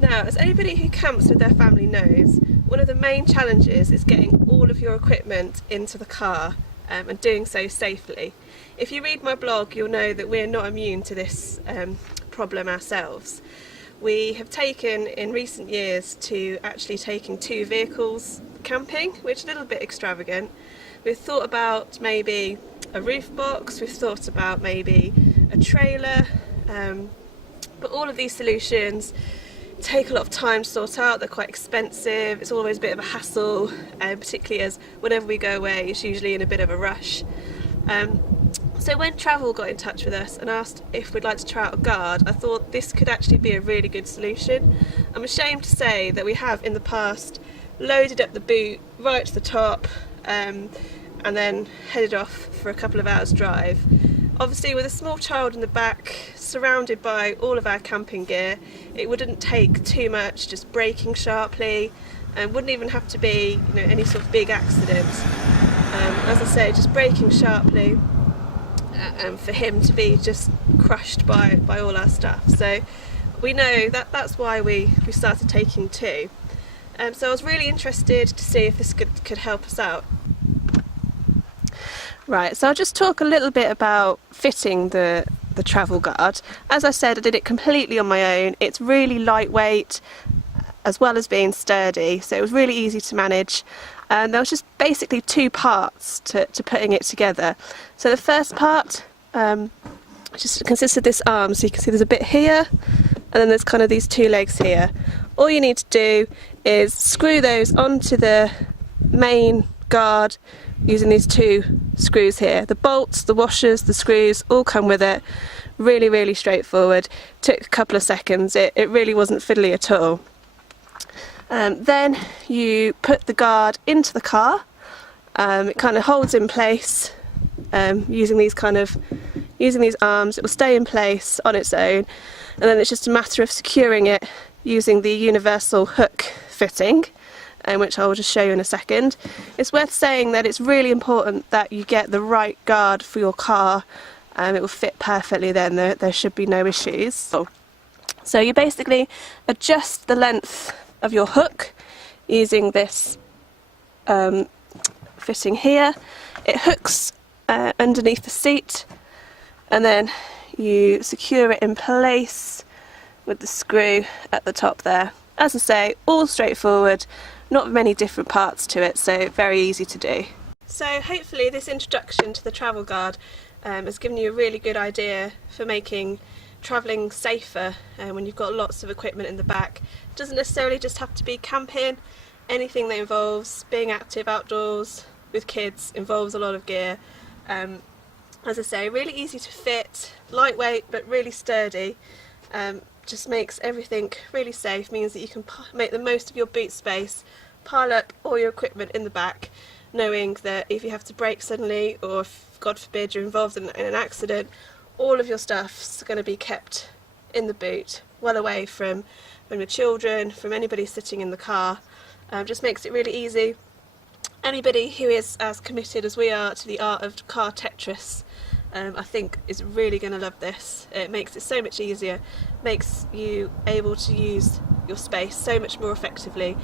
Now, as anybody who camps with their family knows, one of the main challenges is getting all of your equipment into the car and doing so safely. If you read my blog, you'll know that we're not immune to this problem ourselves. We have taken in recent years to actually taking 2 vehicles camping, which is a little bit extravagant. We've thought about maybe a roof box, we've thought about maybe a trailer, but all of these solutions take a lot of time to sort out. They're quite expensive, it's always a bit of a hassle, particularly as whenever we go away it's usually in a bit of a rush. So when Travall got in touch with us and asked if we'd like to try out a guard, I thought this could actually be a really good solution. I'm ashamed to say that we have in the past loaded up the boot right to the top and then headed off for a couple of hours drive. Obviously with a small child in the back, surrounded by all of our camping gear, it wouldn't take too much, just braking sharply, and wouldn't even have to be, you know, any sort of big accident. As I say, just braking sharply, for him to be just crushed by all our stuff. So we know that that's why we started taking 2. So I was really interested to see if this could help us out. Right, so I'll just talk a little bit about fitting the Travall Guard. As I said, I did it completely on my own. It's really lightweight as well as being sturdy, so it was really easy to manage. And there was just basically 2 parts to putting it together. So the first part just consists of this arm, so you can see there's a bit here and then there's kind of these 2 legs here. All you need to do is screw those onto the main guard using these 2 screws here. The bolts, the washers, the screws all come with it. Really, really straightforward. Took a couple of seconds. It really wasn't fiddly at all. Then you put the guard into the car. It kind of holds in place using these arms. It will stay in place on its own, and then it's just a matter of securing it using the universal hook fitting, which I will just show you in a second. It's worth saying that it's really important that you get the right guard for your car. It will fit perfectly then, there should be no issues. So you basically adjust the length of your hook using this fitting here. It hooks underneath the seat, and then you secure it in place with the screw at the top there. As I say, all straightforward, not many different parts to it, so very easy to do. So hopefully this introduction to the Travall Guard has given you a really good idea for making travelling safer when you've got lots of equipment in the back. It doesn't necessarily just have to be camping. Anything that involves being active outdoors with kids involves a lot of gear. As I say, really easy to fit, lightweight but really sturdy. Just makes everything really safe, means that you can make the most of your boot space, pile up all your equipment in the back, knowing that if you have to brake suddenly, or if, God forbid, you're involved in an accident, all of your stuff's going to be kept in the boot, well away from your children, from anybody sitting in the car. Just makes it really easy. Anybody who is as committed as we are to the art of car Tetris, I think is really going to love this. It makes it so much easier, makes you able to use your space so much more effectively.